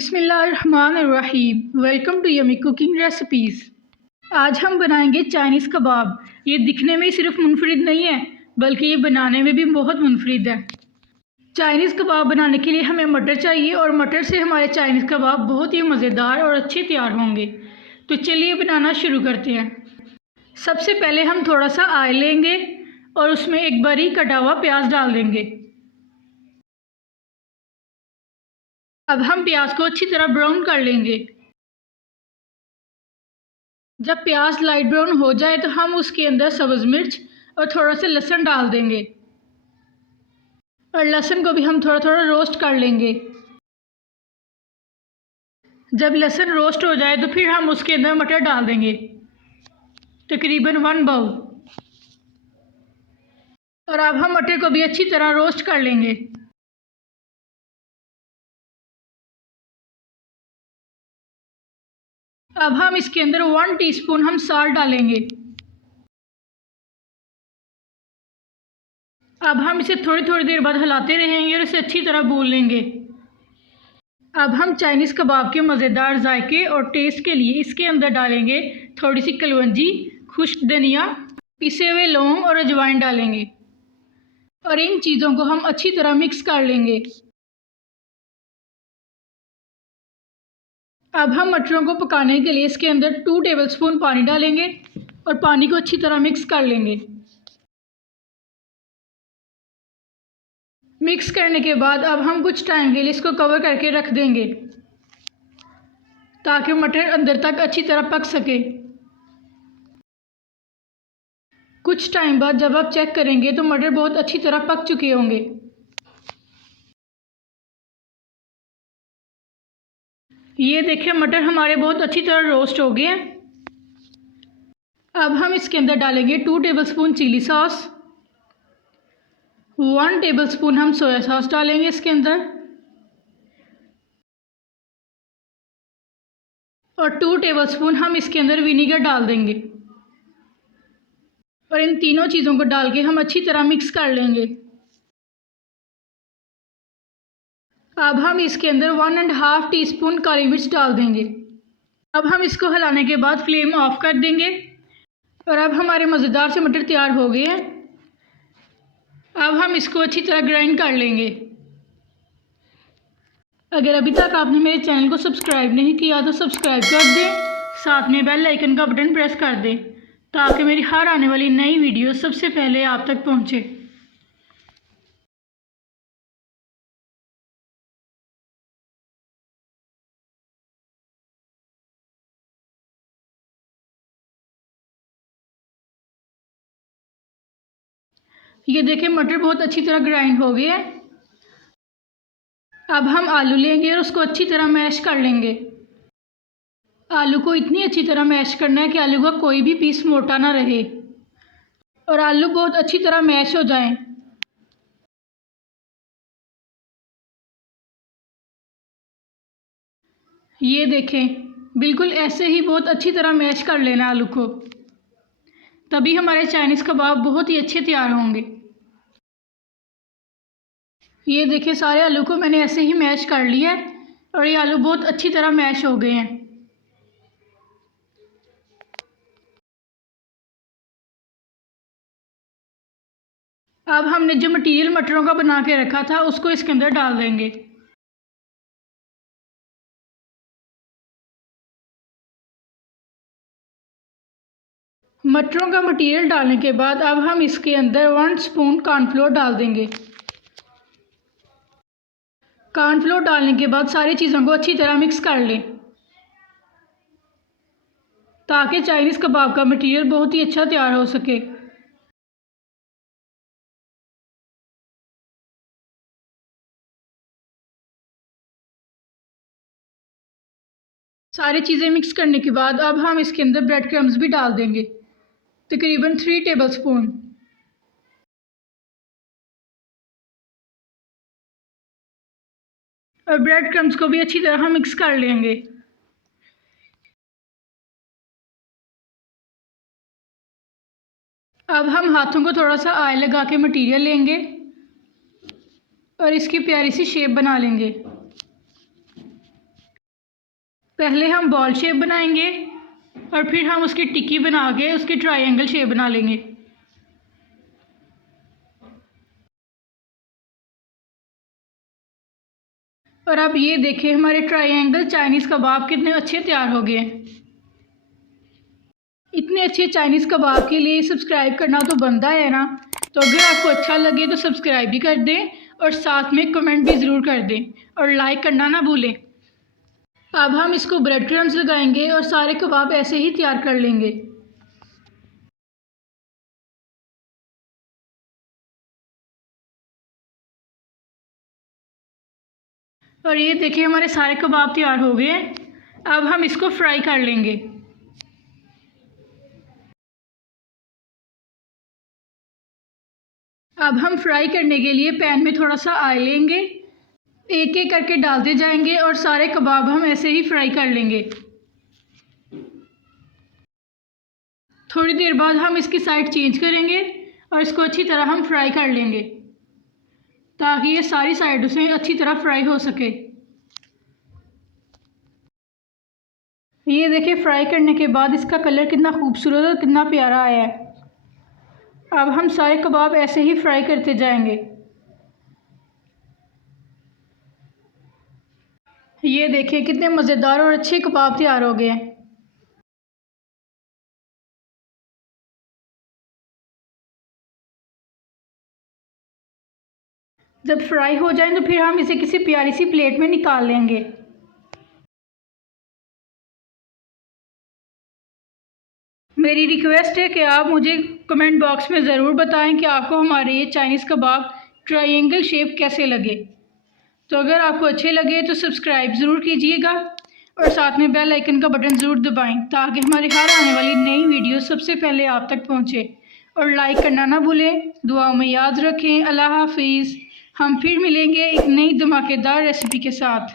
बिस्मिल्लाहिर्रहमानिर्रहीम। Welcome to yummy cooking recipes. आज हम बनाएंगे चाइनीज़ कबाब। ये दिखने में सिर्फ मुनफरिद नहीं है बल्कि ये बनाने में भी बहुत मुनफरिद है। चाइनीज़ कबाब बनाने के लिए हमें मटर चाहिए और मटर से हमारे चाइनीज़ कबाब बहुत ही मज़ेदार और अच्छे तैयार होंगे। तो चलिए बनाना शुरू करते हैं। सबसे पहले हम थोड़ा सा ऑयल लेंगे और उसमें एक बारीक कटा हुआ प्याज डाल देंगे। अब हम प्याज को अच्छी तरह ब्राउन कर लेंगे। जब प्याज लाइट ब्राउन हो जाए तो हम उसके अंदर सब्ज़ मिर्च और थोड़ा सा लहसुन डाल देंगे और लहसुन को भी हम थोड़ा थोड़ा रोस्ट कर लेंगे। जब लहसुन रोस्ट हो जाए तो फिर हम उसके अंदर मटर डाल देंगे, तकरीबन 1 बाउल। और अब हम मटर को भी अच्छी तरह रोस्ट कर लेंगे। अब हम इसके अंदर 1 टीस्पून हम साल्ट डालेंगे। अब हम इसे थोड़ी थोड़ी देर बाद हिलाते रहेंगे और इसे अच्छी तरह भून लेंगे। अब हम चाइनीज़ कबाब के मज़ेदार जायके और टेस्ट के लिए इसके अंदर डालेंगे थोड़ी सी कलवंजी, खुश्क धनिया, पिसे हुए लौंग और अजवाइन डालेंगे और इन चीज़ों को हम अच्छी तरह मिक्स कर लेंगे। अब हम मटरों को पकाने के लिए इसके अंदर 2 टेबलस्पून पानी डालेंगे और पानी को अच्छी तरह मिक्स कर लेंगे। मिक्स करने के बाद अब हम कुछ टाइम के लिए इसको कवर करके रख देंगे ताकि मटर अंदर तक अच्छी तरह पक सके। कुछ टाइम बाद जब आप चेक करेंगे तो मटर बहुत अच्छी तरह पक चुके होंगे। ये देखिए मटर हमारे बहुत अच्छी तरह रोस्ट हो गए हैं। अब हम इसके अंदर डालेंगे 2 टेबलस्पून चिली सॉस, 1 टेबलस्पून हम सोया सॉस डालेंगे इसके अंदर और 2 टेबलस्पून हम इसके अंदर विनीगर डाल देंगे और इन तीनों चीज़ों को डाल के हम अच्छी तरह मिक्स कर लेंगे। अब हम इसके अंदर 1.5 टीस्पून काली मिर्च डाल देंगे। अब हम इसको हिलाने के बाद फ्लेम ऑफ कर देंगे और अब हमारे मज़ेदार से मटर तैयार हो गए हैं। अब हम इसको अच्छी तरह ग्राइंड कर लेंगे। अगर अभी तक आपने मेरे चैनल को सब्सक्राइब नहीं किया तो सब्सक्राइब कर दें, साथ में बेल आइकन का बटन प्रेस कर दें ताकि मेरी हर आने वाली नई वीडियो सबसे पहले आप तक पहुंचे। ये देखिए मटर बहुत अच्छी तरह ग्राइंड हो गए हैं। अब हम आलू लेंगे और उसको अच्छी तरह मैश कर लेंगे। आलू को इतनी अच्छी तरह मैश करना है कि आलू का कोई भी पीस मोटा ना रहे और आलू बहुत अच्छी तरह मैश हो जाएं। ये देखें बिल्कुल ऐसे ही बहुत अच्छी तरह मैश कर लेना आलू को, तभी हमारे चाइनीज़ कबाब बहुत ही अच्छे तैयार होंगे। ये देखिए सारे आलू को मैंने ऐसे ही मैश कर लिया है और ये आलू बहुत अच्छी तरह मैश हो गए हैं। अब हमने जो मटेरियल मटरों का बना के रखा था उसको इसके अंदर डाल देंगे। मटरों का मटेरियल डालने के बाद अब हम इसके अंदर 1 स्पून कॉर्नफ्लोर डाल देंगे। कॉर्नफ्लोर डालने के बाद सारी चीज़ों को अच्छी तरह मिक्स कर लें ताकि चाइनीज़ कबाब का मटेरियल बहुत ही अच्छा तैयार हो सके। सारी चीज़ें मिक्स करने के बाद अब हम इसके अंदर ब्रेड क्रम्स भी डाल देंगे, तकरीबन 3 टेबलस्पून। और ब्रेड क्रम्स को भी अच्छी तरह मिक्स कर लेंगे। अब हम हाथों को थोड़ा सा ऑयल लगा के मटेरियल लेंगे और इसकी प्यारी सी शेप बना लेंगे। पहले हम बॉल शेप बनाएंगे और फिर हम उसकी टिक्की बना के उसकी ट्रायंगल शेप बना लेंगे। और अब ये देखें हमारे ट्रायंगल चाइनीज़ कबाब कितने अच्छे तैयार हो गए हैं। इतने अच्छे चाइनीज़ कबाब के लिए सब्सक्राइब करना तो बनता है ना। तो अगर आपको अच्छा लगे तो सब्सक्राइब भी कर दें और साथ में कमेंट भी ज़रूर कर दें और लाइक करना ना भूलें। अब हम इसको ब्रेड क्रम्स लगाएंगे और सारे कबाब ऐसे ही तैयार कर लेंगे। और ये देखिए हमारे सारे कबाब तैयार हो गए हैं। अब हम इसको फ्राई कर लेंगे। अब हम फ्राई करने के लिए पैन में थोड़ा सा ऑयल लेंगे, एक एक करके डालते जाएंगे और सारे कबाब हम ऐसे ही फ्राई कर लेंगे। थोड़ी देर बाद हम इसकी साइड चेंज करेंगे और इसको अच्छी तरह हम फ्राई कर लेंगे ताकि ये सारी साइडों से अच्छी तरह फ्राई हो सके। ये देखिए फ्राई करने के बाद इसका कलर कितना खूबसूरत और कितना प्यारा आया है। अब हम सारे कबाब ऐसे ही फ्राई करते जाएंगे। ये देखिए कितने मज़ेदार और अच्छे कबाब तैयार हो गए हैं। जब फ्राई हो जाए तो फिर हम इसे किसी प्यारी सी प्लेट में निकाल लेंगे। मेरी रिक्वेस्ट है कि आप मुझे कमेंट बॉक्स में ज़रूर बताएं कि आपको हमारे ये चाइनीज़ कबाब ट्रायंगल शेप कैसे लगे। तो अगर आपको अच्छे लगे तो सब्सक्राइब ज़रूर कीजिएगा और साथ में बेल आइकन का बटन ज़रूर दबाएं ताकि हमारी हर आने वाली नई वीडियो सबसे पहले आप तक पहुंचे। और लाइक करना ना भूलें, दुआओं में याद रखें। अल्लाह हाफिज़। हम फिर मिलेंगे एक नई धमाकेदार रेसिपी के साथ।